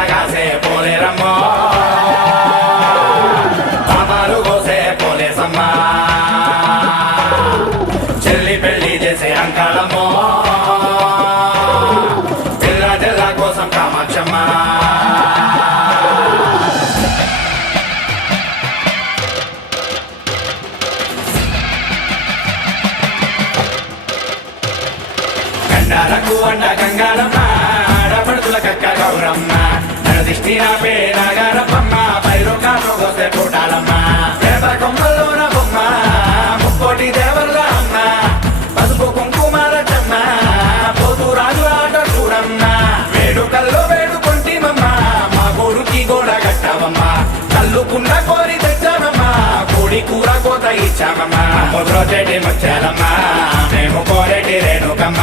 చీరగాసే పోలేరమ్మో పాపాలు కోసే పోలేసమ్మా చెల్లి పెళ్లి చేసే అంకాలమ్మో జిల్లా జిల్లా కోసం కామాక్షమ్మ గండాలకు అండ గంగారమ్మ ఆడపడుతుల కక్క గౌరమ్మ నరదిష్టి నాపే నాగారప్పమ్మ పైరుకాను కోసే కోటాలమ్మ పేద కొమ్మల్లోన బొమ్మ ముక్కోటి దేవర్ల అమ్మ పసుపు కుంకుమారచమ్మ పోతురాజు ఆట చూడమ్మ వేడుకల్లో వేడుకొంటిమమ్మ మా గోడుకి గోడ కట్టావమ్మ కల్లుకున్న కోరి తెచ్చామమ్మ కోడి కూర కోత ఇచ్చామమ్మ ముద్రో చెట్టి ముచ్చాలమ్మ మేము కోరేటి రేణుకమ్మ